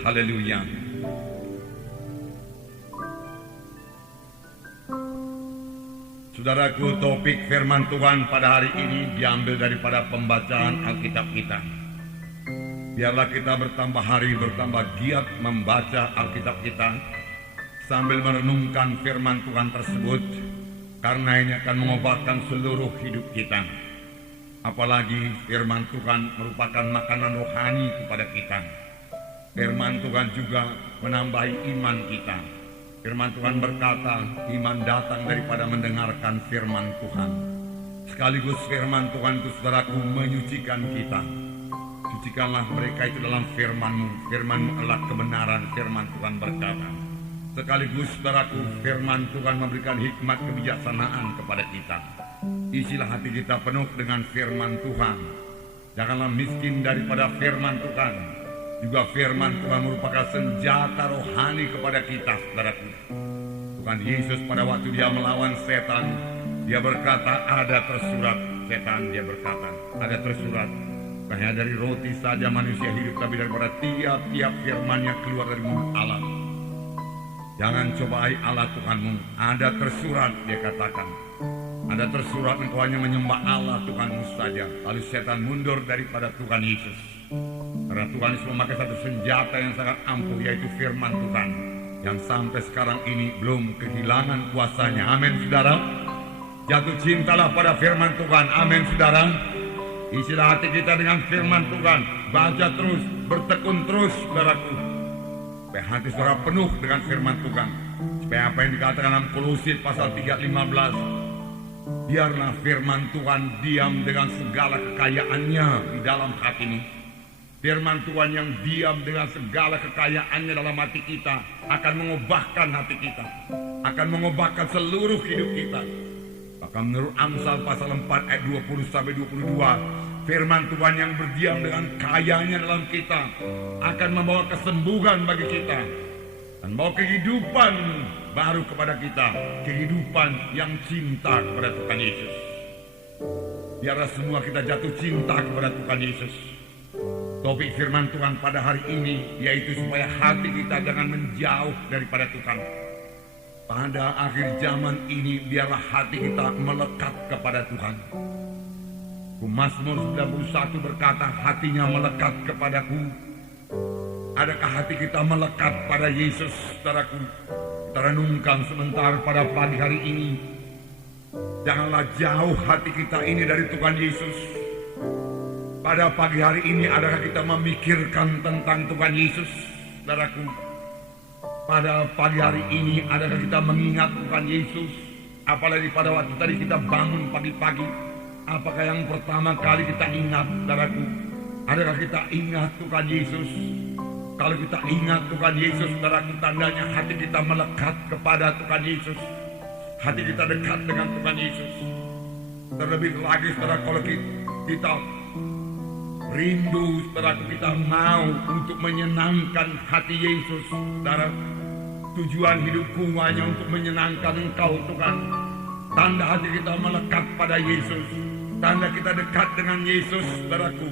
Haleluya. Saudaraku, topik firman Tuhan pada hari ini diambil daripada pembacaan Alkitab kita. Biarlah kita bertambah hari, bertambah giat membaca Alkitab kita sambil merenungkan firman Tuhan tersebut, karena ini akan mengobatkan seluruh hidup kita. Apalagi firman Tuhan merupakan makanan rohani kepada kita. Firman Tuhan juga menambahi iman kita. Firman Tuhan berkata, iman datang daripada mendengarkan firman Tuhan. Sekaligus firman Tuhan itu, saudaraku, menyucikan kita. Sucikanlah mereka itu dalam firman-Mu. Firman-Mu adalah kebenaran, firman Tuhan berkata. Sekaligus, saudaraku, firman Tuhan memberikan hikmat kebijaksanaan kepada kita. Isilah hati kita penuh dengan firman Tuhan. Janganlah miskin daripada firman Tuhan. Juga firman Tuhan merupakan senjata rohani kepada kita, saudaraku. Tuhan Yesus pada waktu dia melawan setan, dia berkata, ada tersurat. Setan, dia berkata, ada tersurat, hanya dari roti saja manusia hidup, tapi daripada tiap-tiap firman yang keluar dari mulut Allah. Jangan cobai Allah Tuhanmu. Ada tersurat, dia katakan. Ada tersurat, engkau hanya menyembah Allah Tuhanmu saja. Lalu setan mundur daripada Tuhan Yesus. Karena Tuhan Yesus memakai satu senjata yang sangat ampuh, yaitu firman Tuhan, yang sampai sekarang ini belum kehilangan kuasanya. Amin, saudara. Jatuh cintalah pada firman Tuhan. Amin, saudara. Isilah hati kita dengan firman Tuhan. Baca terus, bertekun terus, saudaraku. Supaya hati saudara penuh dengan firman Tuhan. Supaya apa yang dikatakan dalam Kolose pasal 3:15, biarlah firman Tuhan diam dengan segala kekayaannya di dalam hatimu. Firman Tuhan yang diam dengan segala kekayaannya dalam hati kita akan mengubahkan hati kita, akan mengubahkan seluruh hidup kita. Bahkan menurut Amsal pasal 4 ayat 20-22, firman Tuhan yang berdiam dengan kayanya dalam kita akan membawa kesembuhan bagi kita dan membawa kehidupan baru kepada kita, kehidupan yang cinta kepada Tuhan Yesus. Biarlah semua kita jatuh cinta kepada Tuhan Yesus. Topik firman Tuhan pada hari ini yaitu supaya hati kita jangan menjauh daripada Tuhan. Pada akhir zaman ini biarlah hati kita melekat kepada Tuhan. Mazmur 91 berkata, hatinya melekat kepadaku. Adakah hati kita melekat pada Yesus, saudaraku? Kita renungkan sebentar pada pagi hari ini. Janganlah jauh hati kita ini dari Tuhan Yesus. Pada pagi hari ini, adakah kita memikirkan tentang Tuhan Yesus, saudaraku? Pada pagi hari ini, adakah kita mengingat Tuhan Yesus? Apalagi pada waktu tadi kita bangun pagi-pagi, apakah yang pertama kali kita ingat, saudaraku? Adakah kita ingat Tuhan Yesus? Kalau kita ingat Tuhan Yesus, saudaraku, tandanya hati kita melekat kepada Tuhan Yesus. Hati kita dekat dengan Tuhan Yesus. Terlebih lagi, saudara, kalau kita rindu, saudaraku, kita mau untuk menyenangkan hati Yesus, saudara. Tujuan hidupku hanya untuk menyenangkan Engkau, Tuhan. Tanda hati kita melekat pada Yesus, tanda kita dekat dengan Yesus, saudaraku.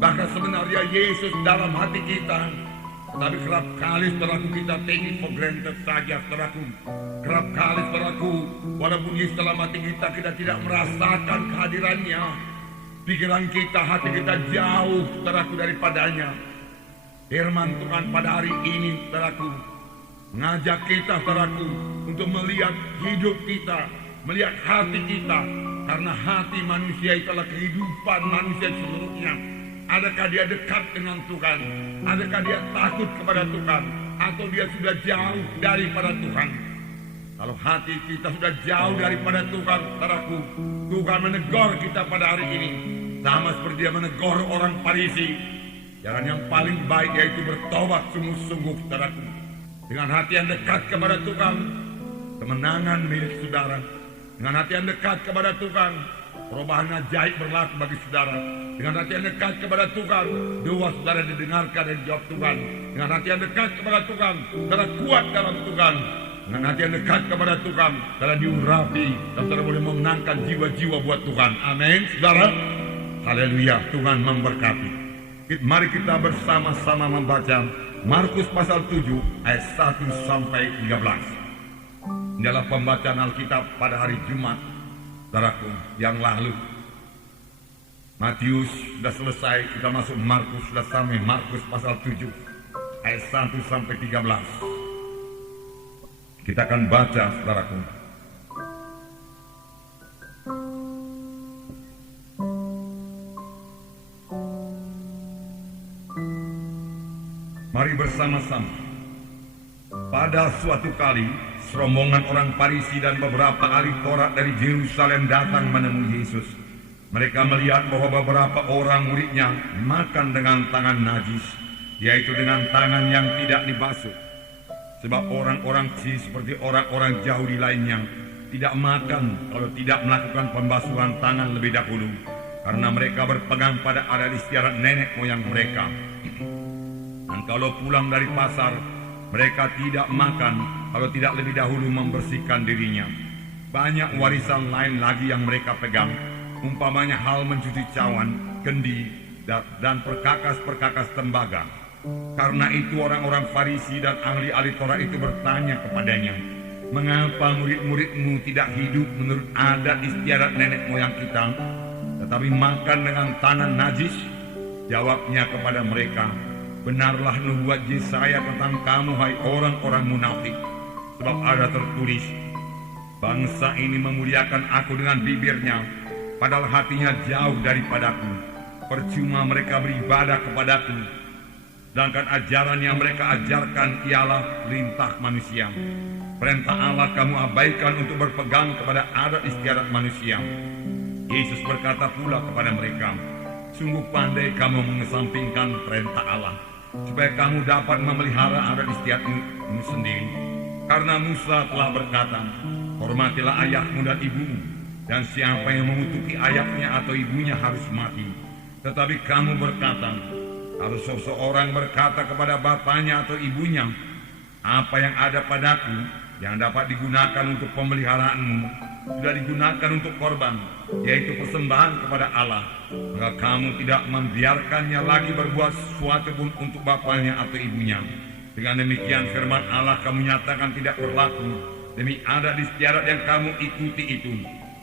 Bahkan sebenarnya Yesus dalam hati kita, tapi kerap kali, saudaraku, kita take it for granted saja, saudaraku. Kerap kali, saudaraku, walaupun Yesus dalam hati kita, kita tidak merasakan kehadirannya. Pikiran kita, hati kita jauh, saudaraku, daripadanya. Firman Tuhan pada hari ini, saudaraku, mengajak kita, saudaraku, untuk melihat hidup kita, melihat hati kita. Karena hati manusia itu adalah kehidupan manusia seluruhnya. Adakah dia dekat dengan Tuhan? Adakah dia takut kepada Tuhan? Atau dia sudah jauh daripada Tuhan? Kalau hati kita sudah jauh daripada Tuhan, saudaraku, Tuhan menegur kita pada hari ini. Sama seperti dia menegur orang Farisi. Jalan yang paling baik yaitu bertobat sungguh-sungguh, saudaraku. Dengan hati yang dekat kepada Tuhan, kemenangan milik saudara. Dengan hati yang dekat kepada Tuhan, perubahan ajaib berlaku bagi saudara. Dengan hati yang dekat kepada Tuhan, doa saudara didengarkan dan dijawab Tuhan. Dengan hati yang dekat kepada Tuhan, saudara kuat dalam Tuhan. Dengan hati yang dekat kepada Tuhan, saudara diurapi dan saudara boleh memenangkan jiwa-jiwa buat Tuhan. Amin, saudara. Haleluya, Tuhan memberkati. Mari kita bersama-sama membaca Markus pasal 7 ayat 1 sampai 13. Dalam pembacaan Alkitab pada hari Jumat, saudaraku, yang lalu. Matius sudah selesai, kita masuk Markus, sudah sampai Markus pasal 7 ayat 1 sampai 13. Kita akan baca, saudaraku. Mari bersama-sama. Pada suatu kali, serombongan orang Farisi dan beberapa ahli Taurat dari Yerusalem datang menemui Yesus. Mereka melihat bahwa beberapa orang muridnya makan dengan tangan najis, yaitu dengan tangan yang tidak dibasuh. Sebab orang-orang seperti orang-orang Yahudi lainnya tidak makan kalau tidak melakukan pembasuhan tangan lebih dahulu, karena mereka berpegang pada adat istiadat nenek moyang mereka. Dan kalau pulang dari pasar, mereka tidak makan kalau tidak lebih dahulu membersihkan dirinya. Banyak warisan lain lagi yang mereka pegang, umpamanya hal mencuci cawan, kendi, dan perkakas-perkakas tembaga. Karena itu orang-orang Farisi dan ahli-ahli Taurat itu bertanya kepadanya, "Mengapa murid-muridmu tidak hidup menurut adat istiadat nenek moyang kita, tetapi makan dengan tangan najis?" Jawabnya kepada mereka, "Benarlah nubuat Yesaya tentang kamu, hai orang-orang munafik. Sebab ada tertulis, bangsa ini memuliakan aku dengan bibirnya, padahal hatinya jauh daripadaku. Percuma mereka beribadah kepadaku, sedangkan ajaran yang mereka ajarkan ialah perintah manusia. Perintah Allah kamu abaikan untuk berpegang kepada adat istiadat manusia." Yesus berkata pula kepada mereka, "Sungguh pandai kamu mengesampingkan perintah Allah, supaya kamu dapat memelihara adat istiadatmu sendiri. Karena Musa telah berkata, hormatilah ayahmu dan ibumu, dan siapa yang mengutuki ayahnya atau ibunya harus mati. Tetapi kamu berkata, kalau seseorang berkata kepada bapaknya atau ibunya, apa yang ada padaku yang dapat digunakan untuk pemeliharaanmu sudah digunakan untuk korban, yaitu persembahan kepada Allah, maka kamu tidak membiarkannya lagi berbuat sesuatu pun untuk bapaknya atau ibunya. Dengan demikian firman Allah kamu nyatakan tidak berlaku demi adat istiadat yang kamu ikuti itu,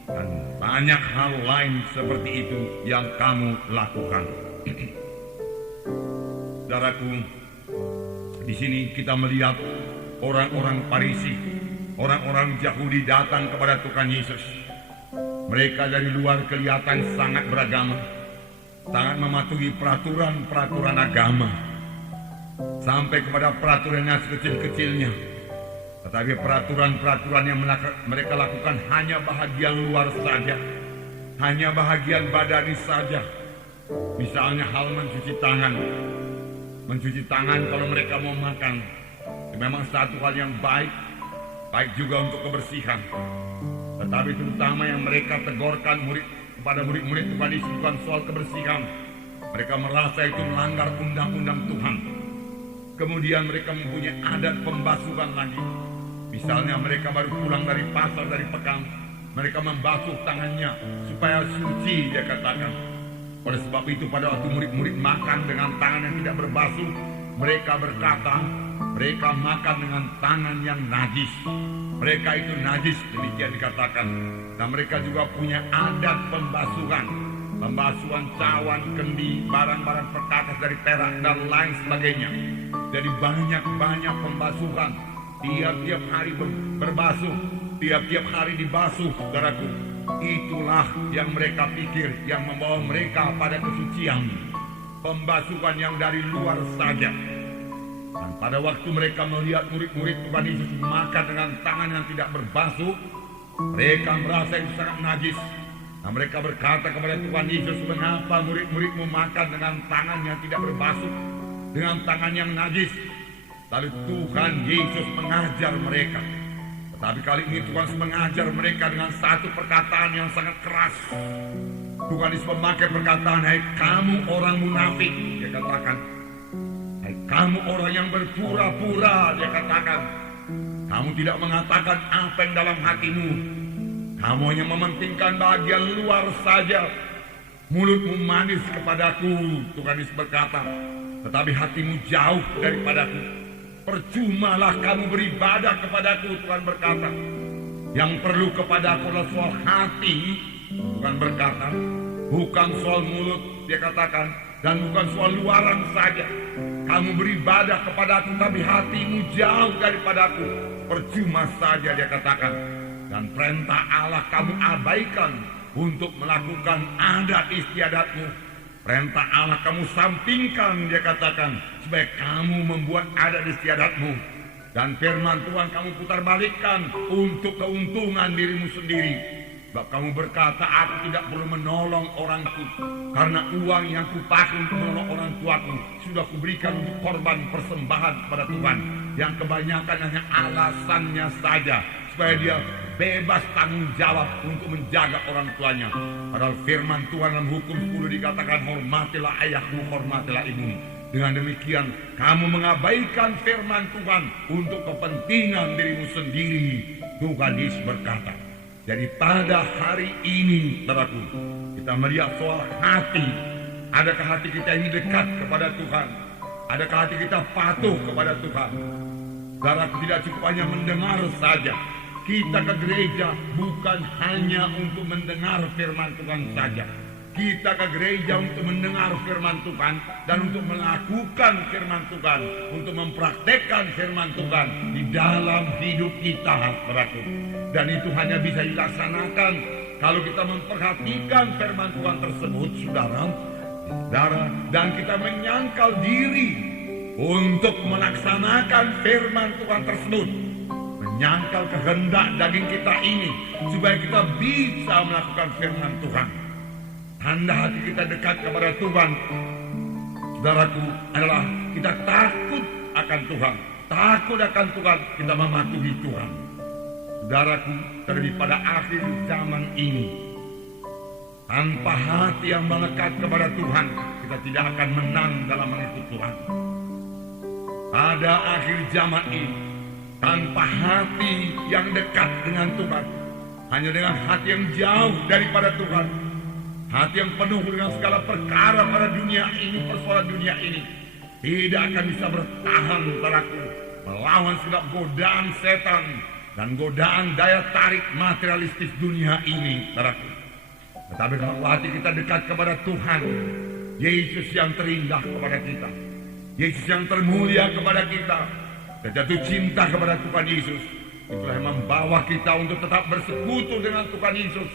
dan banyak hal lain seperti itu yang kamu lakukan." Saudaraku, di sini kita melihat orang-orang Farisi, orang-orang Yahudi datang kepada Tuhan Yesus. Mereka dari luar kelihatan sangat beragama, sangat mematuhi peraturan-peraturan agama, sampai kepada peraturannya sekecil-kecilnya. Tetapi peraturan-peraturan yang mereka lakukan hanya bahagian luar saja, hanya bahagian badani saja. Misalnya hal mencuci tangan. Mencuci tangan kalau mereka mau makan, itu memang satu hal yang baik juga untuk kebersihan. Tetapi terutama yang mereka tegurkan kepada murid-murid Tuhan Yesus bukan soal kebersihan. Mereka merasa itu melanggar undang-undang Tuhan. Kemudian mereka mempunyai adat pembasuhan lagi. Misalnya mereka baru pulang dari pasar, dari pekan, mereka membasuh tangannya supaya suci, dia katakan. Oleh sebab itu pada waktu murid-murid makan dengan tangan yang tidak berbasuh, mereka berkata, mereka makan dengan tangan yang najis. Mereka itu najis, demikian dikatakan. Dan mereka juga punya adat pembasuhan cawan, kendi, barang-barang perkakas dari perak dan lain sebagainya. Jadi banyak pembasuhan. Tiap-tiap hari berbasuh, tiap-tiap hari dibasuh, saudaraku. Itulah yang mereka pikir yang membawa mereka pada kesucian. Pembasuhan yang dari luar saja. Dan pada waktu mereka melihat murid-murid Tuhan Yesus makan dengan tangan yang tidak berbasuh, mereka merasa itu sangat najis. Nah, mereka berkata kepada Tuhan Yesus, "Mengapa murid-muridmu makan dengan tangan yang tidak berbasuh, dengan tangan yang najis?" Lalu Tuhan Yesus mengajar mereka. Tetapi kali ini Tuhan mengajar mereka dengan satu perkataan yang sangat keras. Tuhan Yesus memakai perkataan, "Hai kamu orang munafik," dia katakan. "Hai kamu orang yang berpura-pura," dia katakan. "Kamu tidak mengatakan apa yang dalam hatimu. Kamu hanya mementingkan bagian luar saja. mulutmu manis kepadaku, Tuhan Yesus berkata, tetapi hatimu jauh daripadaku. Percumalah kamu beribadah kepadaku, Tuhan berkata. Yang perlu kepadaku adalah soal hati, Tuhan berkata, bukan soal mulut, dia katakan, dan bukan soal luaran saja. Kamu beribadah kepadaku, tapi hatimu jauh daripadaku. Percuma saja, dia katakan. Dan perintah Allah kamu abaikan untuk melakukan adat istiadatmu. Perintah Allah kamu sampingkan, dia katakan, supaya kamu membuat adat istiadatmu. Dan firman Tuhan kamu putar balikkan untuk keuntungan dirimu sendiri. Sebab kamu berkata, aku tidak perlu menolong orangku, karena uang yang kupakai untuk menolong orang tuaku sudah kuberikan untuk korban persembahan kepada Tuhan, yang kebanyakan hanya alasannya saja supaya dia bebas tanggung jawab untuk menjaga orang tuanya. Padahal firman Tuhan dalam hukum 10 dikatakan, hormatilah ayahmu, hormatilah ibumu. Dengan demikian kamu mengabaikan firman Tuhan untuk kepentingan dirimu sendiri. Tuhan Yesus berkata. Jadi pada hari ini, saudaraku, kita melihat soal hati. Adakah hati kita ini dekat kepada Tuhan? Adakah hati kita patuh kepada Tuhan? Saudaraku, tidak cukup hanya mendengar saja. Kita ke gereja bukan hanya untuk mendengar firman Tuhan saja. Kita ke gereja untuk mendengar firman Tuhan dan untuk melakukan firman Tuhan, untuk mempraktekkan firman Tuhan di dalam hidup kita, saudaraku. Dan itu hanya bisa dilaksanakan kalau kita memperhatikan firman Tuhan tersebut, saudara, dan kita menyangkal diri untuk melaksanakan firman Tuhan tersebut, menyangkal kehendak daging kita ini supaya kita bisa melakukan firman Tuhan. Tanda hati kita dekat kepada Tuhan, saudaraku, adalah kita takut akan Tuhan. Takut akan Tuhan, kita mematuhi Tuhan. Saudaraku, terlebih pada akhir zaman ini, tanpa hati yang melekat kepada Tuhan, kita tidak akan menang dalam mengikuti Tuhan. Pada akhir zaman ini, tanpa hati yang dekat dengan Tuhan, hanya dengan hati yang jauh daripada Tuhan, hati yang penuh dengan segala perkara pada dunia ini, persoalan dunia ini, tidak akan bisa bertahan, saudaraku, melawan segala godaan setan dan godaan daya tarik materialistis dunia ini, saudaraku. Tetapi kalau hati kita dekat kepada Tuhan, Yesus yang terindah kepada kita, Yesus yang termulia kepada kita, dan jatuh cinta kepada Tuhan Yesus, itulah yang membawa kita untuk tetap bersekutu dengan Tuhan Yesus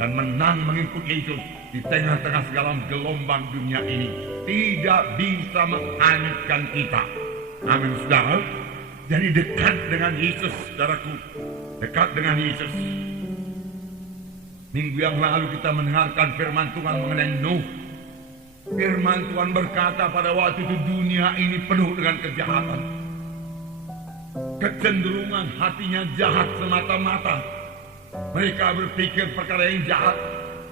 dan menang mengikuti Yesus di tengah-tengah segala gelombang dunia ini. Tidak bisa menghanyutkan kita. Amin, saudara. Jadi dekat dengan Yesus, saudaraku. Dekat dengan Yesus. Minggu yang lalu kita mendengarkan firman Tuhan mengenai Nuh. Firman Tuhan berkata pada waktu itu dunia ini penuh dengan kejahatan. Kecenderungan hatinya jahat semata-mata. Mereka berpikir perkara yang jahat.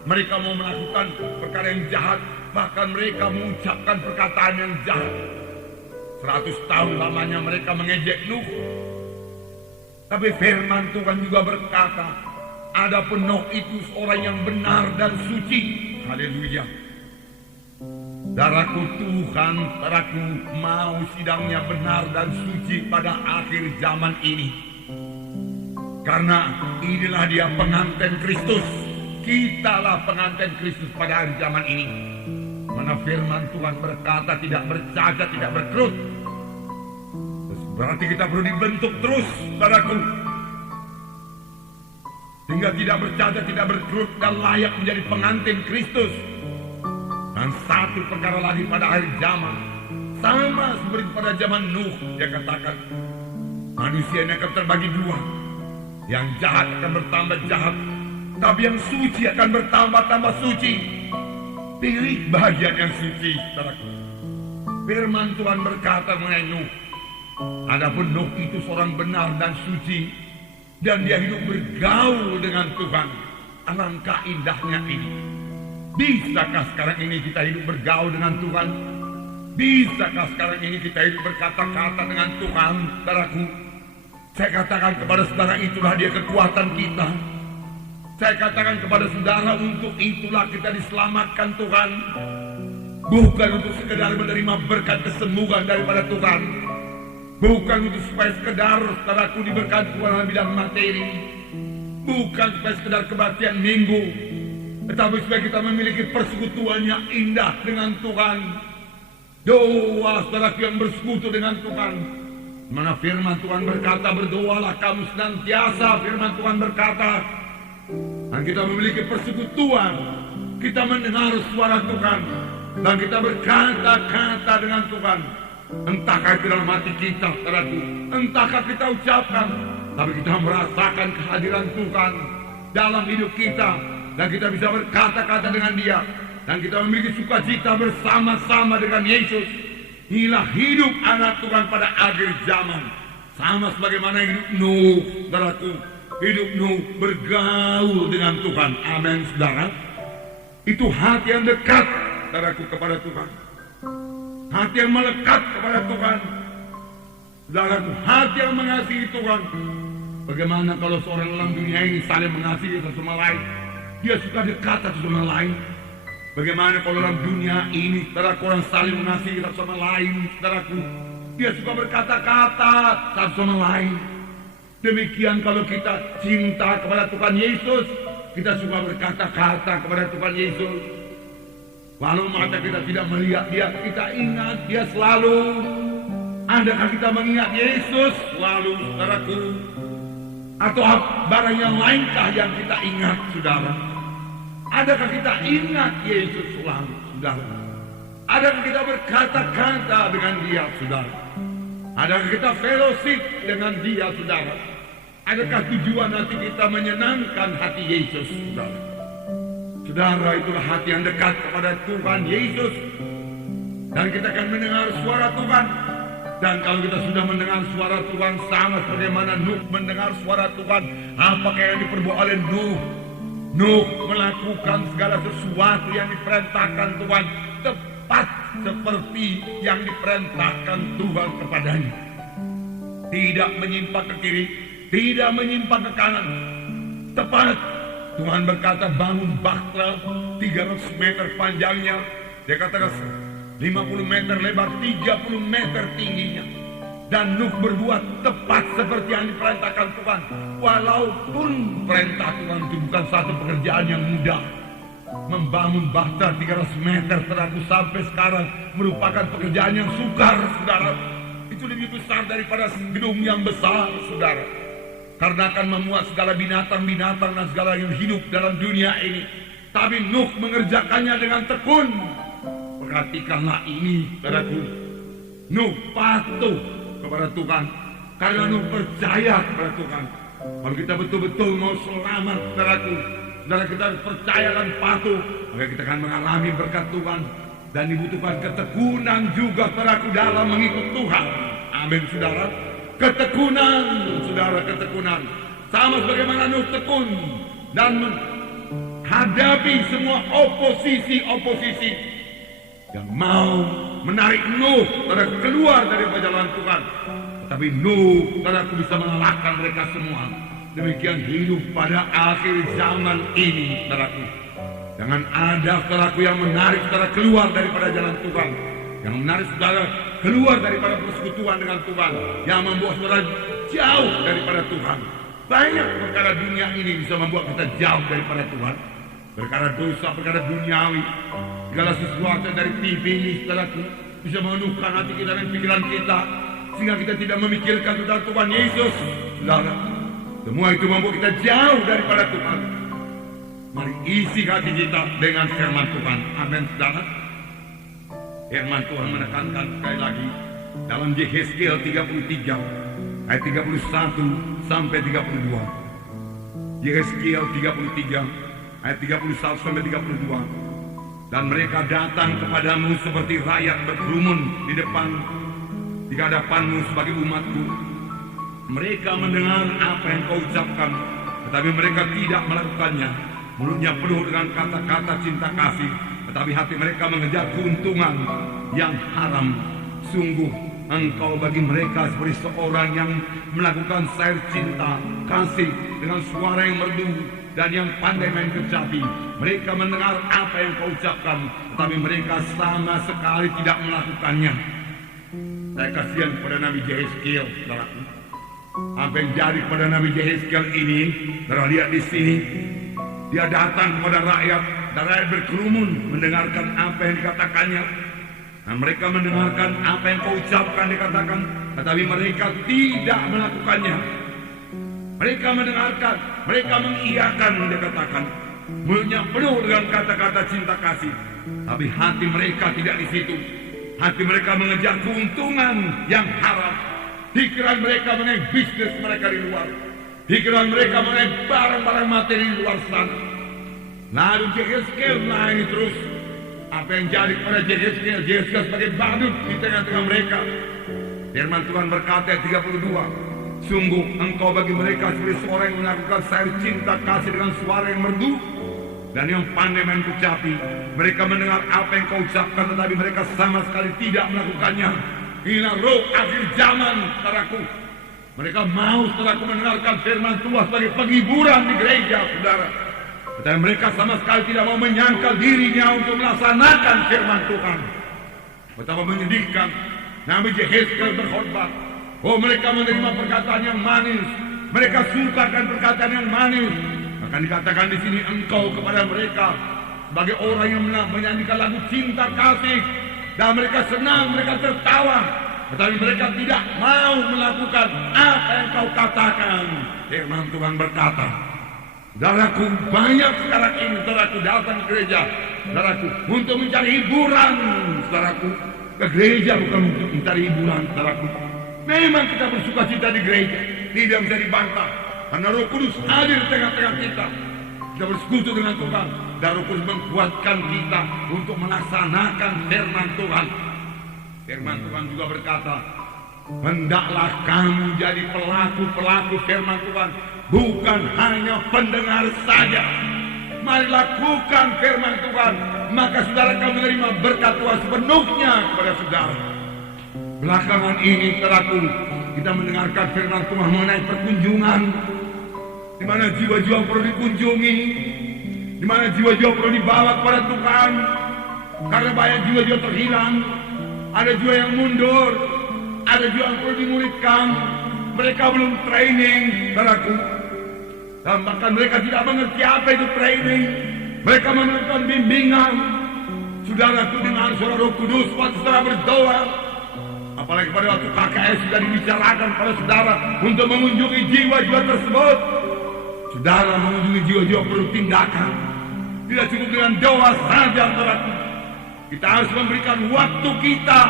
Mereka mau melakukan perkara yang jahat. Bahkan mereka mengucapkan perkataan yang jahat. 100 tahun lamanya mereka mengejek Nuh. Tapi firman Tuhan juga berkata, adapun Nuh itu seorang yang benar dan suci. Haleluya. Saudaraku, Tuhan, saudaraku, mau sidangnya benar dan suci pada akhir zaman ini. Karena inilah dia pengantin Kristus. Kitalah pengantin Kristus pada akhir zaman ini. Mana firman Tuhan berkata tidak bercacat, tidak berkerut. Berarti kita perlu dibentuk terus, saudaraku, sehingga tidak bercacat, tidak berkerut dan layak menjadi pengantin Kristus. Dan satu perkara lagi pada akhir zaman, sama seperti pada zaman Nuh, dia katakan manusia ini akan terbagi dua. Yang jahat akan bertambah jahat, tapi yang suci akan bertambah-tambah suci. Pilih bagian yang suci, saudaraku. Firman Tuhan berkata mengenai Nuh, adapun Nuh itu seorang benar dan suci, dan dia hidup bergaul dengan Tuhan. Alangkah indahnya ini. Bisakah sekarang ini kita hidup bergaul dengan Tuhan? Bisakah sekarang ini kita hidup berkata-kata dengan Tuhan, saudaraku? Saya katakan kepada saudara, itulah dia kekuatan kita. Saya katakan kepada saudara, untuk itulah kita diselamatkan Tuhan. Bukan untuk sekedar menerima berkat kesembuhan daripada Tuhan. Bukan untuk supaya sekedar saudaraku diberkati Tuhan dalam bidang materi. Bukan supaya sekedar kebaktian minggu. Tetapi supaya kita memiliki persekutuan yang indah dengan Tuhan. Doa saudaraku yang bersekutu dengan Tuhan. Mana firman Tuhan berkata, berdoalah kamu senantiasa. Firman Tuhan berkata, dan kita memiliki persekutuan. Kita mendengar suara Tuhan. Dan kita berkata-kata dengan Tuhan. Entahkah itu dalam hati kita, saudaraku, entahkah kita ucapkan, tapi kita merasakan kehadiran Tuhan dalam hidup kita. Dan kita bisa berkata-kata dengan Dia. Dan kita memiliki sukacita bersama-sama dengan Yesus. Inilah hidup anak Tuhan pada akhir zaman. Sama sebagaimana hidup Nuh, saudaraku. Hidup Nuh bergaul dengan Tuhan. Amin, saudara. Itu hati yang dekat, saudaraku, kepada Tuhan. Hati yang melekat kepada Tuhan. Saudaraku, hati yang mengasihi Tuhan. Bagaimana kalau seorang dalam dunia ini saling mengasihi satu sama lain? Dia suka dekat satu sama lain. Bagaimana kalau dalam dunia ini saudaraku orang saling mengasihi satu sama lain, saudaraku? Dia suka berkata-kata satu sama lain. Demikian kalau kita cinta kepada Tuhan Yesus, kita suka berkata-kata kepada Tuhan Yesus. Walau mata kita tidak melihat Dia, kita ingat Dia selalu. Adakah kita mengingat Yesus selalu, saudaraku? Atau barang yang lainkah yang kita ingat, saudara? Adakah kita ingat Yesus selalu, saudara? Adakah kita berkata-kata dengan Dia, saudara? Adakah kita fellowship dengan Dia, saudara? Adakah tujuan hati kita menyenangkan hati Yesus, saudara? Saudara, itulah hati yang dekat kepada Tuhan Yesus. Dan kita akan mendengar suara Tuhan. Dan kalau kita sudah mendengar suara Tuhan, sama sebagaimana Nuh mendengar suara Tuhan, apakah yang diperbuat oleh Nuh? Nuh melakukan segala sesuatu yang diperintahkan Tuhan, tepat seperti yang diperintahkan Tuhan kepadanya. Tidak menyimpang ke kiri, tidak menyimpang ke kanan. Tepat. Tuhan berkata, bangun bahtera 300 meter panjangnya. Dia katakan 50 meter lebar, 30 meter tingginya. Dan Nuh berbuat tepat seperti yang diperintahkan Tuhan. Walaupun perintah Tuhan itu bukan satu pekerjaan yang mudah. Membangun bahtera 300 meter teraku sampai sekarang merupakan pekerjaan yang sukar, saudara. Itu lebih besar daripada gedung yang besar, saudara. Karena akan memuat segala binatang-binatang dan segala yang hidup dalam dunia ini. Tapi Nuh mengerjakannya dengan tekun. Perhatikanlah ini, saudaraku. Nuh patuh kepada Tuhan. Karena Nuh percaya kepada Tuhan. Kalau kita betul-betul mau selamat, saudaraku, saudara kita percaya dan patuh, maka kita akan mengalami berkat Tuhan. Dan dibutuhkan ketekunan juga, saudaraku, dalam mengikut Tuhan. Amin, saudara. Ketekunan, saudara, ketekunan. Sama sebagaimana Nuh tekun dan menghadapi semua oposisi-oposisi yang mau menarik Nuh keluar dari jalan Tuhan. Tetapi Nuh, saudaraku, bisa mengalahkan mereka semua. Demikian hidup pada akhir zaman ini, saudaraku. Jangan ada, saudaraku, yang menarik saudara keluar daripada jalan Tuhan. Yang menarik saudara keluar daripada persekutuan dengan Tuhan, yang membuat saudara jauh daripada Tuhan. Banyak perkara dunia ini bisa membuat kita jauh daripada Tuhan. Perkara dosa, perkara duniawi, segala sesuatu dari TV ini, saudaraku, bisa menundukkan hati kita dan pikiran kita, sehingga kita tidak memikirkan tentang Tuhan Yesus. Saudara, semua itu membuat kita jauh daripada Tuhan. Mari isi hati kita dengan firman Tuhan. Amin, saudara. Firman Tuhan menekankan sekali lagi dalam Yehezkiel 33 ayat 31 sampai 32. Yehezkiel 33 ayat 31 sampai 32. Dan mereka datang kepadamu seperti rakyat berkerumun di hadapanmu sebagai umatku. Mereka mendengar apa yang kau ucapkan, tetapi mereka tidak melakukannya. Mulutnya penuh dengan kata-kata cinta kasih, tetapi hati mereka mengejar keuntungan yang haram. Sungguh engkau bagi mereka seperti seorang yang melakukan syair cinta kasih dengan suara yang merdu dan yang pandai main kecapi. Mereka mendengar apa yang kau ucapkan, tetapi mereka sama sekali tidak melakukannya. Saya kasihan kepada Nabi Yehezkiel, saudaraku. Apa yang jadi kepada Nabi Yehezkiel ini, saudara lihat di sini. Dia datang kepada rakyat, dan rakyat berkerumun mendengarkan apa yang dikatakannya. Dan mereka mendengarkan apa yang kau ucapkan dikatakan, tetapi mereka tidak melakukannya. Mereka mendengarkan, mereka mengiyakan dikatakan, mulutnya penuh dengan kata-kata cinta kasih, tapi hati mereka tidak di situ. Hati mereka mengejar keuntungan yang haram. Pikiran mereka mengenai bisnis mereka di luar. Pikiran mereka mengenai barang-barang materi di luar sana. Lalu Yehezkiel melayani terus. Apa yang jadi kepada Yehezkiel? Yehezkiel sebagai badut di tengah-tengah mereka. Firman Tuhan berkata 32. Sungguh engkau bagi mereka seperti seorang yang melakukan sayur cinta kasih dengan suara yang merdu dan yang pandai main kecapi. Mereka mendengar apa yang kau ucapkan, tetapi mereka sama sekali tidak melakukannya. Inilah roh akhir zaman, saudaraku. Mereka mau, saudaraku, mendengarkan firman Tuhan sebagai penghiburan di gereja, saudara. Tetapi mereka sama sekali tidak mau menyangkal dirinya untuk melaksanakan firman Tuhan. Betapa menyedihkan. Nabi Yehezkiel berkhotbah. Oh, mereka menerima perkataan yang manis. Mereka sukakan perkataan yang manis. Maka dikatakan di sini engkau kepada mereka sebagai orang yang menyanyikan lagu cinta kasih, dan mereka senang, mereka tertawa. Tetapi mereka tidak mau melakukan apa yang kau katakan. Firman Tuhan berkata, saudaraku, banyak sekarang ini saudaraku datang ke gereja, saudaraku, untuk mencari hiburan. Saudaraku, ke gereja bukan untuk mencari hiburan, saudaraku. Memang kita bersuka cita di gereja, tidak bisa dibantah, karena Roh Kudus hadir di tengah-tengah kita. Kita bersekutu dengan Tuhan, dan Roh Kudus menguatkan kita untuk melaksanakan firman Tuhan. Firman Tuhan juga berkata, hendaklah kamu jadi pelaku-pelaku firman Tuhan, bukan hanya pendengar saja. Mari lakukan firman Tuhan, maka saudara akan menerima berkat Tuhan sepenuhnya kepada saudara. Belakangan ini, saudaraku, kita mendengarkan firman Tuhan mengenai perkunjungan, di mana jiwa-jiwa perlu dikunjungi, di mana jiwa-jiwa perlu dibawa kepada Tuhan, karena banyak jiwa-jiwa terhilang. Ada jiwa yang mundur, ada jiwa yang perlu dimuridkan. Mereka belum training, saudaraku, dan bahkan mereka tidak mengerti apa itu training. Mereka memerlukan bimbingan. Saudaraku, dengan suara Roh Kudus waktu saudara berdoa, apalagi pada waktu KKS sudah dibicarakan pada saudara untuk mengunjungi jiwa-jiwa tersebut. Saudara mengunjungi jiwa-jiwa perlu tindakan. Tidak cukup dengan doa saja, saudaraku. Kita harus memberikan waktu kita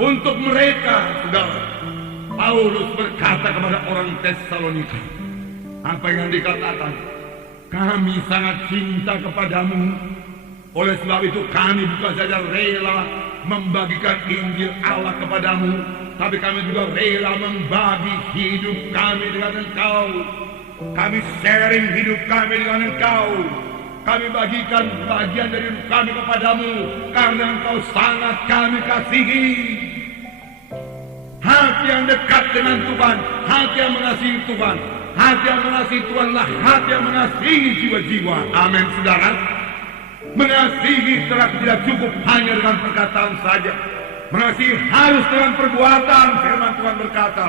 untuk mereka, saudara. Paulus berkata kepada orang Tesalonika, apa yang dikatakan? Kami sangat cinta kepadamu. Oleh sebab itu kami bukan saja rela membagikan Injil Allah kepadamu, tapi kami juga rela membagi hidup kami dengan engkau. Kami sharing hidup kami dengan engkau. Kami bagikan bagian dari hidup kami kepadamu, karena engkau sangat kami kasihi. Hati yang dekat dengan Tuhan, hati yang mengasihi Tuhan, hati yang mengasihi Tuhanlah hati yang mengasihi jiwa-jiwa. Amin, saudara. Mengasihi tidak cukup hanya dengan perkataan saja. Mengasihi harus dengan perbuatan. Firman Tuhan berkata,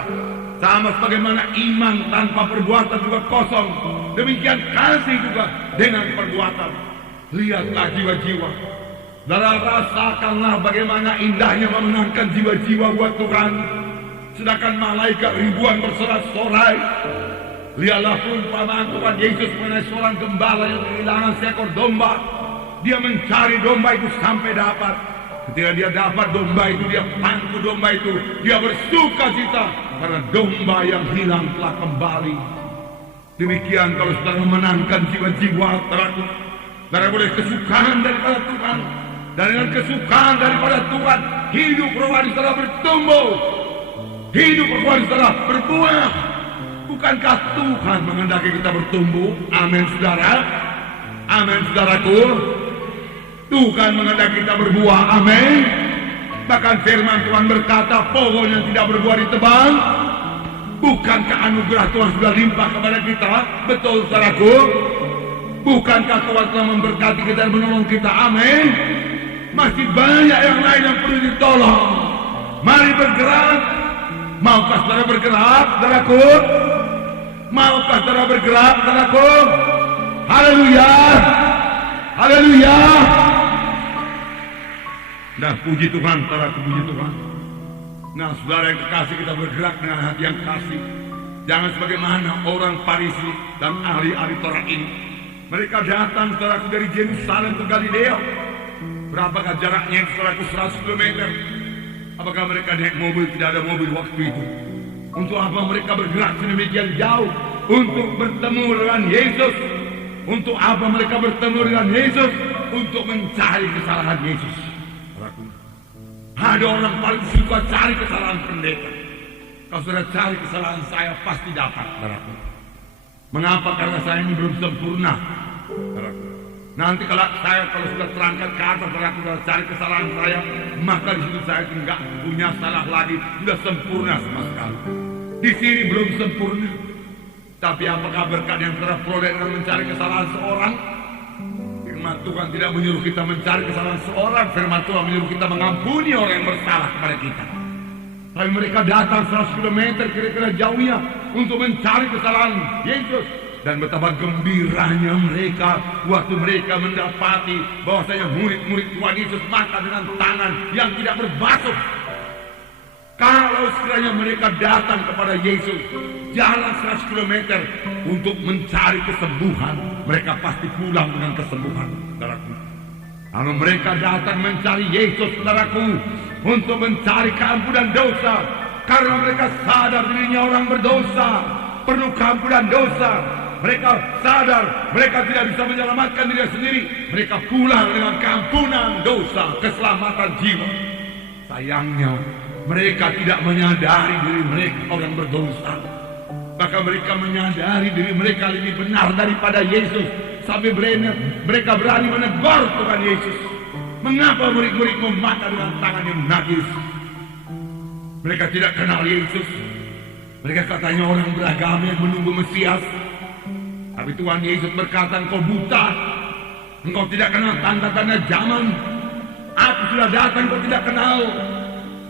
sama sebagaimana iman tanpa perbuatan juga kosong, demikian kasih juga dengan perbuatan. Lihatlah jiwa-jiwa. Dan rasakanlah bagaimana indahnya memenangkan jiwa-jiwa buat Tuhan. Sedangkan malaikat ribuan bersorak-sorai. Lihatlah perumpamaan Tuhan Yesus mengenai seorang gembala yang kehilangan seekor domba. Dia mencari domba itu sampai dapat. Ketika dia dapat domba itu, dia pangku domba itu. Dia bersuka cita karena domba yang hilang telah kembali. Demikian kalau saudara memenangkan jiwa-jiwa, saudara boleh kesukaan daripada Tuhan. Dan dengan kesukaan daripada Tuhan, hidup rohani saudara bertumbuh. Hidup rohani saudara berbuah. Bukankah Tuhan menghendaki kita bertumbuh? Amin, saudara. Amin, saudaraku. Tuhan menghendaki kita berbuah. Amin. Bahkan firman Tuhan berkata, pohon yang tidak berbuah ditebang. Bukankah anugerah Tuhan sudah limpah kepada kita? Betul, saudaraku. Bukankah Tuhan telah memberkati kita dan menolong kita? Amin. Masih banyak yang lain yang perlu ditolong. Mari bergerak. Maukah saudara bergerak, saudaraku? Maukah saudara bergerak, saudaraku? Haleluya. Haleluya. Nah, puji Tuhan, saudaraku, puji Tuhan. Nah, saudara yang kekasih, kita bergerak dengan hati yang kasih. Jangan sebagaimana orang Farisi dan ahli-ahli Taurat ini. Mereka datang, saudaraku, dari Yerusalem ke Galilea. Berapakah jaraknya, saudaraku? 100 km. Apakah mereka naik mobil? Tidak ada mobil waktu itu. Untuk apa mereka bergerak sedemikian jauh? Untuk bertemu dengan Yesus. Untuk apa mereka bertemu dengan Yesus? Untuk mencari kesalahan Yesus. Ada orang paling suka cari kesalahan pendeta. Kalau sudah cari kesalahan saya, pasti dapat. Mengapa? Karena saya ini belum sempurna. Nanti kalau sudah terangkat ke atas, sudah cari kesalahan saya, maka di situ saya tidak punya salah lagi, sudah sempurna sama sekali. Di sini belum sempurna. Tapi apakah berkat yang terperoleh dengan mencari kesalahan seorang? Firman Tuhan tidak menyuruh kita mencari kesalahan seorang. Firman Tuhan menyuruh kita mengampuni orang yang bersalah kepada kita. Tapi mereka datang 100 km kira-kira jauhnya untuk mencari kesalahan Yesus. Dan betapa gembiranya mereka waktu mereka mendapati bahwasanya murid-murid Tuhan Yesus makan dengan tangan yang tidak berbasuh. Kalau sekiranya mereka datang kepada Yesus, jalan 100 km untuk mencari kesembuhan, mereka pasti pulang dengan kesembuhan, saudaraku. Kalau mereka datang mencari Yesus, saudaraku, untuk mencari keampunan dosa, karena mereka sadar dirinya orang berdosa, perlu keampunan dosa. Mereka sadar mereka tidak bisa menyelamatkan diri sendiri. Mereka pulang dengan keampunan dosa, keselamatan jiwa. Sayangnya mereka tidak menyadari diri mereka orang berdosa. Maka mereka menyadari diri mereka lebih benar daripada Yesus. Sampai mereka berani menegur Tuhan Yesus. Mengapa murid-murid memakan dengan tangan yang najis? Mereka tidak kenal Yesus. Mereka katanya orang beragama yang menunggu Mesias. Tapi Tuhan Yesus berkata, engkau buta, engkau tidak kenal tanda-tanda zaman. Aku sudah datang, engkau tidak kenal.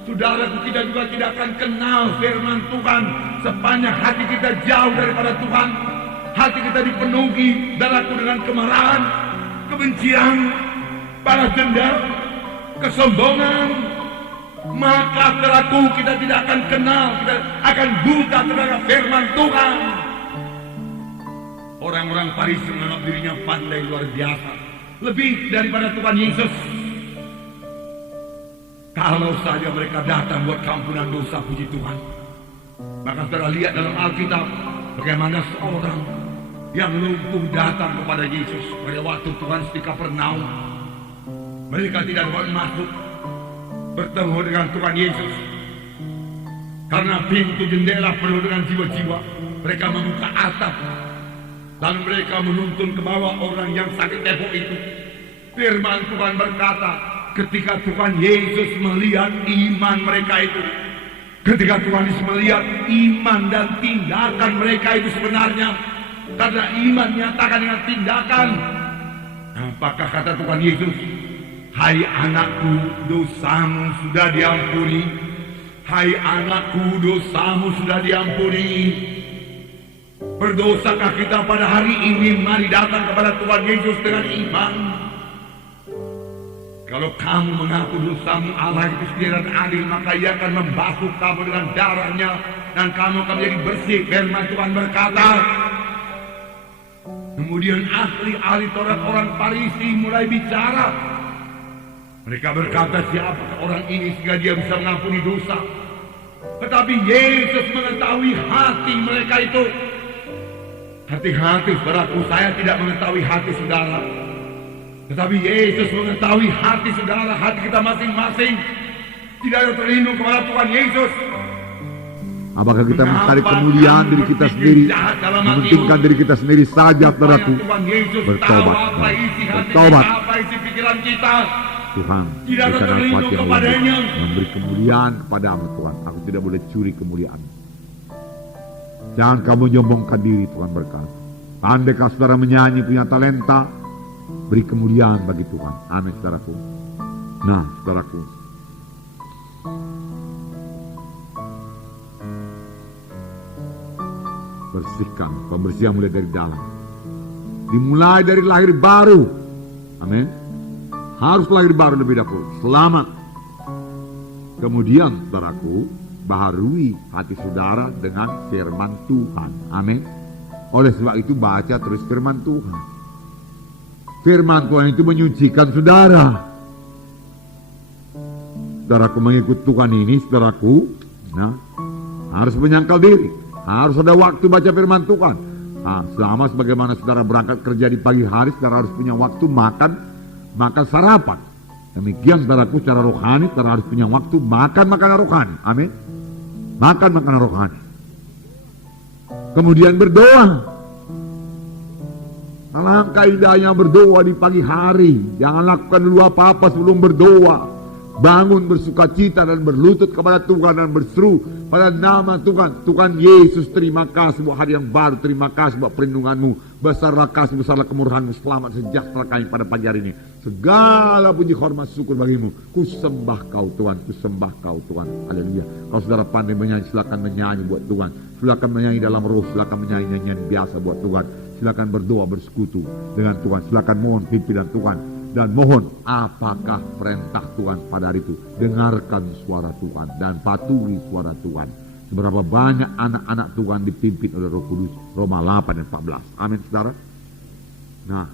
Saudaraku, kita juga tidak akan kenal firman Tuhan sepanjang hati kita jauh daripada Tuhan. Hati kita dipenuhi dengan kemarahan, kebencian, balas dendam, kesombongan. Maka saudaraku, kita tidak akan kenal, kita akan buta terhadap firman Tuhan. Orang-orang Farisi menganggap dirinya pandai luar biasa, lebih daripada Tuhan Yesus. Kalau saja mereka datang buat keampunan dosa, puji Tuhan. Maka saudara lihat dalam Alkitab bagaimana seorang yang lumpuh datang kepada Yesus pada waktu Tuhan di Kapernaum. Mereka tidak dapat masuk bertemu dengan Tuhan Yesus karena pintu jendela penuh dengan jiwa-jiwa. Mereka membuka atap. Lalu mereka menuntun ke bawah orang yang sakit tepok itu. Firman Tuhan berkata, ketika Tuhan Yesus melihat iman mereka itu, ketika Tuhan Yesus melihat iman dan tindakan mereka itu sebenarnya, karena iman nyatakan dengan tindakan, apakah kata Tuhan Yesus? Hai anakku, dosamu sudah diampuni. Hai anakku, dosamu sudah diampuni. Berdosakah kita pada hari ini? Mari datang kepada Tuhan Yesus dengan iman. Kalau kamu mengaku dosamu, Allah itu setia dan adil, maka Ia akan membasuh kamu dengan darahnya dan kamu akan menjadi bersih. Firman Tuhan berkata. Kemudian ahli-ahli Taurat orang Farisi mulai bicara. Mereka berkata, siapa orang ini sehingga dia bisa mengampuni dosa? Tetapi Yesus mengetahui hati mereka itu. Hati-hati saudaraku, saya tidak mengetahui hati saudara. Tetapi Yesus mengetahui hati saudara, hati kita masing-masing. Tidak ada terlindung kepada Tuhan Yesus. Apakah kita mencari kemuliaan diri kita sendiri, mementingkan diri kita sendiri saja, saudaraku? Bertobat, bertobat. Tuhan, berikan hati yang lembut, memberi kemuliaan kepada amat Tuhan. Aku tidak boleh curi kemuliaan. Jangan kamu nyombongkan diri, Tuhan berkata. Andaikan saudara menyanyi punya talenta, beri kemuliaan bagi Tuhan. Amin, saudaraku. Nah, saudaraku, bersihkan. Pembersihan mulai dari dalam. Dimulai dari lahir baru. Amin. Harus lahir baru lebih dahulu. Selamat. Kemudian, saudaraku, baharui hati saudara dengan firman Tuhan. Amin. Oleh sebab itu baca terus firman Tuhan. Firman Tuhan itu menyucikan saudara. Saudaraku mengikut Tuhan ini, saudaraku, nah, harus menyangkal diri. Harus ada waktu baca firman Tuhan. Nah, selama sebagaimana saudara berangkat kerja di pagi hari, saudara harus punya waktu makan sarapan. Demikian saudaraku secara rohani, saudara harus punya waktu makan makanan rohani. Amin. Makan makanan rohani. Kemudian berdoa. Alangkah indahnya berdoa di pagi hari. Jangan lakukan dulu apa-apa sebelum berdoa. Bangun bersukacita dan berlutut kepada Tuhan dan berseru pada nama Tuhan. Tuhan Yesus, terima kasih buat hari yang baru. Terima kasih buat perlindungan-Mu. Besarlah kasih, besarlah kemurahan-Mu. Selamat sejahtera kami pada pagi hari ini. Segala puji hormat syukur bagi-Mu. Ku sembah Kau Tuhan, ku sembah Kau Tuhan. Haleluya. Kalau saudara pandai menyanyi, silakan menyanyi buat Tuhan. Silakan menyanyi dalam roh, silakan menyanyi nyanyian biasa buat Tuhan. Silakan berdoa bersekutu dengan Tuhan. Silakan mohon pimpinan Tuhan. Dan mohon apakah perintah Tuhan pada hari itu. Dengarkan suara Tuhan dan patuhi suara Tuhan. Seberapa banyak anak-anak Tuhan dipimpin oleh Roh Kudus. Roma 8 dan 14. Amin, saudara. Nah,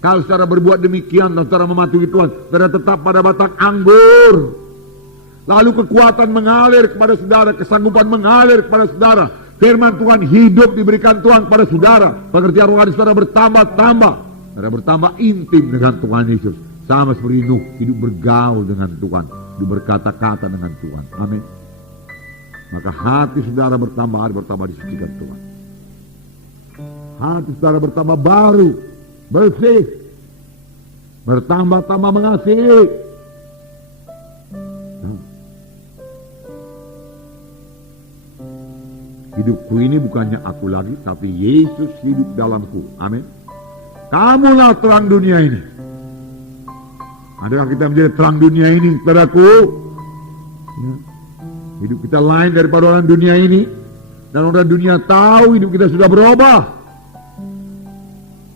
kalau saudara berbuat demikian dan saudara mematuhi Tuhan, saudara tetap pada batang anggur. Lalu kekuatan mengalir kepada saudara, kesanggupan mengalir kepada saudara. Firman Tuhan hidup diberikan Tuhan kepada saudara. Pengertian rohani saudara bertambah-tambah. Saudara bertambah intim dengan Tuhan Yesus. Sama seperti Nuh, hidup bergaul dengan Tuhan. Hidup berkata-kata dengan Tuhan. Amin. Maka hati saudara bertambah hari bertambah disucikan Tuhan. Hati saudara bertambah baru, bersih, bertambah-tambah mengasihi. Hidupku ini bukannya aku lagi, tapi Yesus hidup dalamku. Amin. Kamulah terang dunia ini. Adakah kita menjadi terang dunia ini, saudaraku? Ya. Hidup kita lain daripada orang dunia ini. Dan orang dunia tahu hidup kita sudah berubah.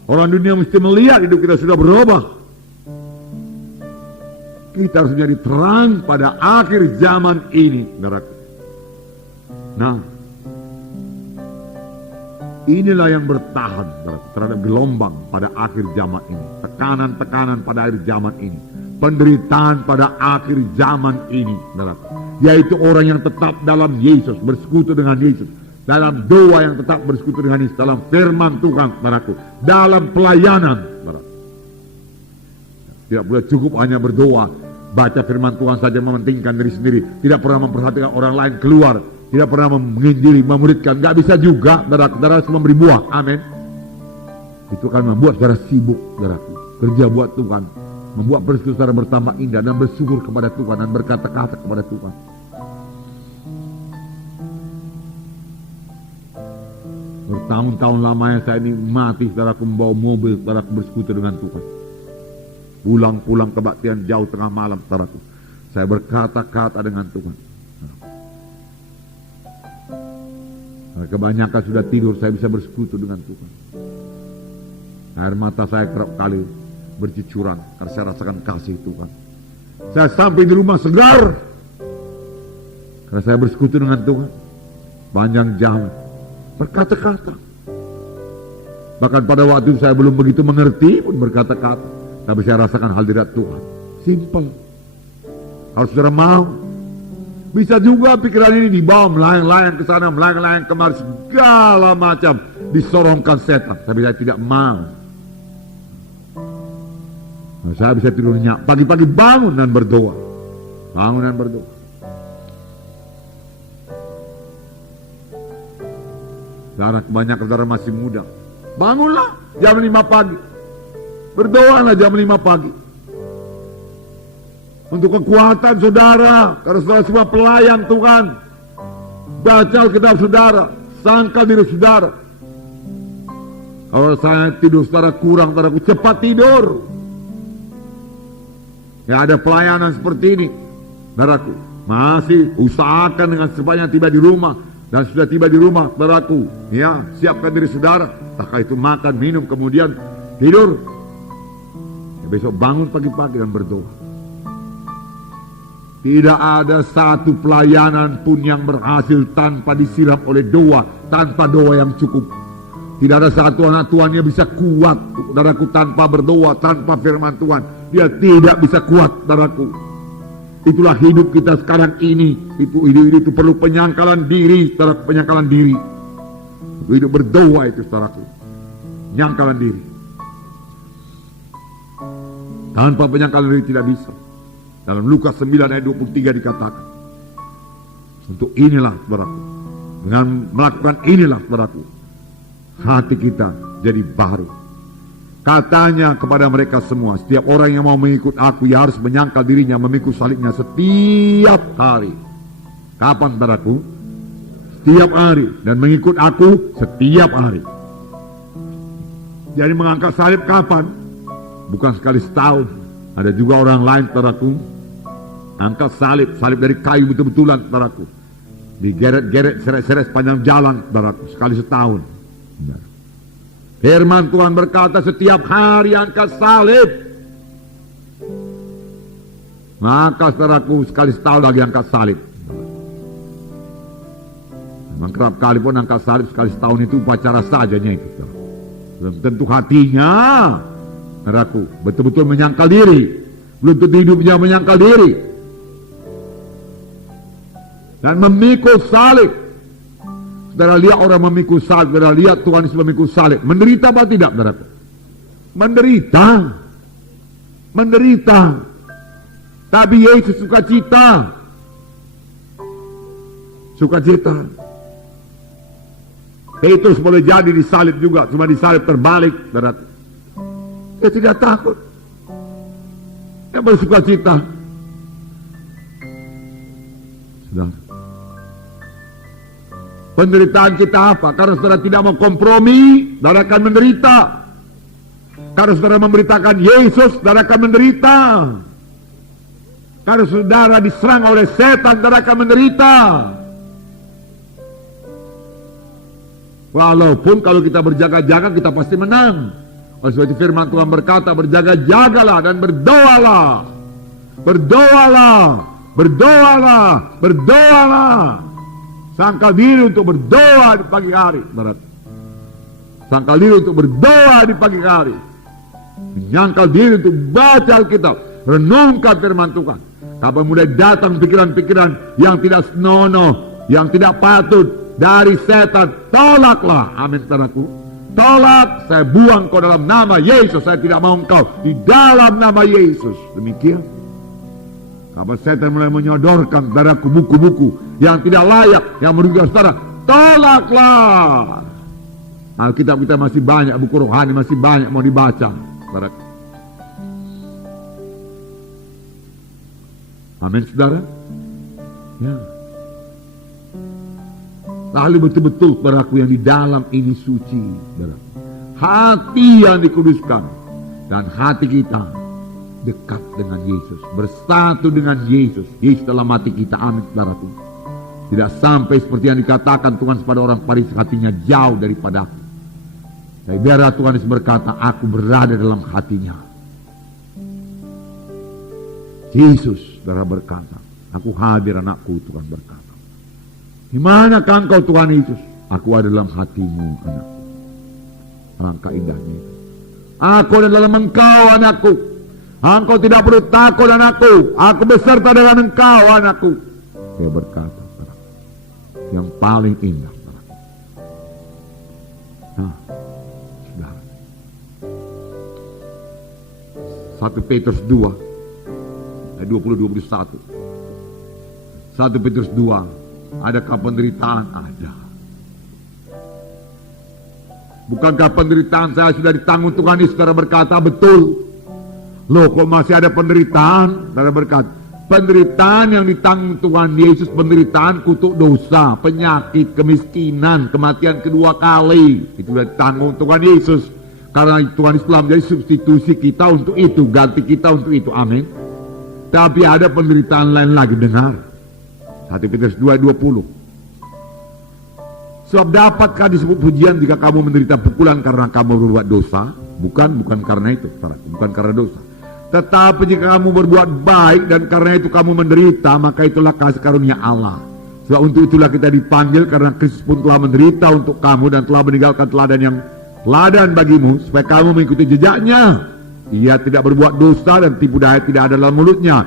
Orang dunia mesti melihat hidup kita sudah berubah. Kita harus menjadi terang pada akhir zaman ini, saudaraku. Nah, inilah yang bertahan terhadap gelombang pada akhir zaman ini. Tekanan-tekanan pada akhir zaman ini. Penderitaan pada akhir zaman ini. Yaitu orang yang tetap dalam Yesus. Bersekutu dengan Yesus. Dalam doa yang tetap bersekutu dengan Yesus. Dalam firman Tuhan. Dalam pelayanan. Tidak boleh cukup hanya berdoa. Baca firman Tuhan saja mementingkan diri sendiri. Tidak pernah memperhatikan orang lain keluar. Tidak pernah menginjili, memuridkan. Gak bisa juga, saudara harus memberi buah. Amin. Itu akan membuat saudara sibuk, saudaraku. Kerja buat Tuhan. Membuat peristiwa saudara bertambah indah dan bersyukur kepada Tuhan dan berkata-kata kepada Tuhan. Bertahun-tahun lamanya saya ini mati, saudaraku, membawa mobil, saudaraku, bersekutu dengan Tuhan. Pulang-pulang kebaktian jauh tengah malam, saudaraku. Saya berkata-kata dengan Tuhan. Kebanyakan sudah tidur, saya bisa bersekutu dengan Tuhan. Air mata saya kerap kali bercucuran karena saya rasakan kasih Tuhan. Saya sampai di rumah segar karena saya bersekutu dengan Tuhan. Panjang jalan berkata-kata. Bahkan pada waktu itu saya belum begitu mengerti pun berkata-kata, tapi saya rasakan hadirat Tuhan. Simple. Harus saudara mau. Bisa juga pikiran ini dibawa melayang-layang ke sana, melayang-layang kemari, segala macam disorongkan setan. Tapi saya tidak mau. Nah, saya bisa tidur nyenyak. Pagi-pagi bangun dan berdoa. Bangun dan berdoa. Karena kebanyakan saudara masih muda. Bangunlah jam 5 pagi. Berdoalah jam 5 pagi. Untuk kekuatan saudara, karena saudara semua pelayan Tuhan. Baca Alkitab saudara, sangka diri saudara. Kalau saya tidur saudara kurang, saudaraku cepat tidur. Ya ada pelayanan seperti ini, saudaraku. Masih usahakan dengan sebanyak tiba di rumah. Dan sudah tiba di rumah, saudaraku, ya siapkan diri saudara. Entahkah itu makan, minum, kemudian tidur. Ya, besok bangun pagi-pagi dan berdoa. Tidak ada satu pelayanan pun yang berhasil tanpa disiram oleh doa, tanpa doa yang cukup. Tidak ada satu anak Tuhan yang bisa kuat, saudaraku, tanpa berdoa, tanpa firman Tuhan. Dia tidak bisa kuat, saudaraku. Itulah hidup kita sekarang ini. Itu perlu penyangkalan diri, saudaraku, penyangkalan diri. Hidup berdoa itu, saudaraku. Penyangkalan diri. Tanpa penyangkalan diri tidak bisa. Dalam Lukas 9 ayat 23 dikatakan, untuk inilah, saudaraku, dengan melakukan inilah, saudaraku, hati kita jadi baru. Katanya kepada mereka semua, setiap orang yang mau mengikut aku, ia harus menyangkal dirinya, memikul salibnya setiap hari. Kapan, saudaraku? Setiap hari. Dan mengikut aku setiap hari. Jadi mengangkat salib kapan? Bukan sekali setahun. Ada juga orang lain, saudaraku, angkat salib dari kayu betul-betulan, saudaraku. Digeret-geret, seret-seret sepanjang jalan, saudaraku, sekali setahun. Firman Tuhan berkata setiap hari angkat salib. Maka, saudaraku, sekali setahun lagi angkat salib. Memang kerap kali pun angkat salib sekali setahun itu upacara sajanya itu. Belum tentu hatinya, saudaraku, betul-betul menyangkal diri. Belum tentu hidupnya menyangkal diri. Dan memikul salib. Saudara lihat orang memikul salib, saudara lihat Tuhan Yesus memikul salib. Menderita apa tidak, saudaraku? Menderita. Menderita. Tapi Yesus sukacita. Sukacita. Petrus boleh jadi disalib juga, cuma disalib terbalik, saudaraku. Dia tidak takut. Dia bersukacita. Saudara, penderitaan kita apa? Karena saudara tidak mau kompromi, saudara akan menderita. Karena saudara memberitakan Yesus, saudara akan menderita. Karena saudara diserang oleh setan, saudara akan menderita. Walaupun kalau kita berjaga-jaga, kita pasti menang. Oleh sebab itu firman Tuhan berkata, berjaga-jagalah dan berdoalah. Berdoalah, berdoalah, berdoalah. Sangkal diri untuk berdoa di pagi hari. Sangkal diri untuk berdoa di pagi hari. Menyangkal diri untuk baca Alkitab. Renungkan firman Tuhan. Kapan mulai datang pikiran-pikiran yang tidak senonoh, yang tidak patut dari setan, tolaklah. Amin, saudaraku. Tolak, saya buang kau dalam nama Yesus. Saya tidak mau engkau di dalam nama Yesus. Demikian. Kapan setan mulai menyodorkan, saudaraku, buku-buku yang tidak layak, yang merugikan saudara, tolaklah. Alkitab kita masih banyak, buku rohani masih banyak mau dibaca, saudaraku. Amin, saudara. Ya. Lalu betul-betul, saudaraku, yang di dalam ini suci, saudaraku. Hati yang dikuduskan dan hati kita dekat dengan Yesus, bersatu dengan Yesus. Yesus dalam hati kita. Amin, saudaraku. Tidak sampai seperti yang dikatakan Tuhan kepada orang Farisi, hatinya jauh daripada aku. Tapi biarlah Tuhan Yesus berkata, aku berada dalam hatinya. Yesus, saudara, berkata, aku hadir anakku, Tuhan berkata. Di manakah engkau, Tuhan Yesus? Aku ada dalam hatimu, anakku. Alangkah indahnya itu. Aku ada dalam engkau, anakku. Engkau tidak perlu takut, anakku. Aku beserta dengan engkau, anakku. Dia berkata, yang paling indah. Nah, saudara. 1 Petrus 2 ayat 20-21. 1 Petrus 2. Adakah penderitaan? Ada. Bukankah penderitaan saya sudah ditanggung Tuhan Yesus? Saudara berkata, betul. Loh, kok masih ada penderitaan? Saudara berkata, Penderitaan yang ditanggung Tuhan Yesus, penderitaan kutuk dosa, penyakit, kemiskinan, kematian kedua kali, itu sudah ditanggung Tuhan Yesus. Karena Tuhan Yesus telah menjadi substitusi kita untuk itu, ganti kita untuk itu, amin. Tapi ada penderitaan lain lagi, dengar 1 Petrus 2:20. Sebab dapatkah disebut pujian jika kamu menderita pukulan karena kamu berbuat dosa? Bukan karena itu, bukan karena dosa. Tetapi jika kamu berbuat baik dan karena itu kamu menderita, maka itulah kasih karunia Allah. Sebab untuk itulah kita dipanggil, karena Kristus pun telah menderita untuk kamu dan telah meninggalkan teladan yang teladan bagimu, supaya kamu mengikuti jejaknya. Ia tidak berbuat dosa dan tipu daya tidak ada dalam mulutnya.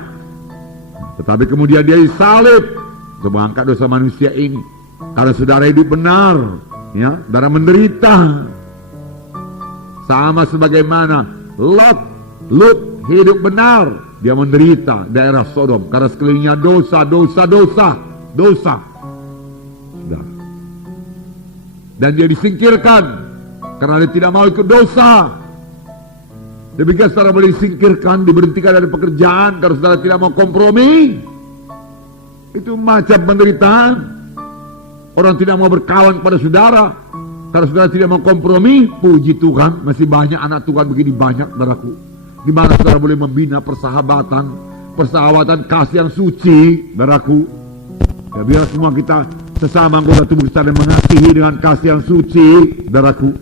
Tetapi kemudian dia disalib untuk mengangkat dosa manusia ini. Karena saudara hidup benar, ya, saudara menderita. Sama sebagaimana Lot hidup benar, dia menderita daerah Sodom karena sekelilingnya dosa. Sudah. Dan dia disingkirkan karena dia tidak mau ikut dosa. Demikian saudara boleh disingkirkan, diberhentikan dari pekerjaan karena saudara tidak mau kompromi. Itu macam penderitaan. Orang tidak mau berkawan pada saudara karena saudara tidak mau kompromi. Puji Tuhan, masih banyak anak Tuhan begini, banyak, saudaraku, di mana saudara boleh membina persahabatan kasih yang suci, saudaraku. Ya, biar semua kita sesama anggota tubuh saling mengasihi dengan kasih yang suci, saudaraku.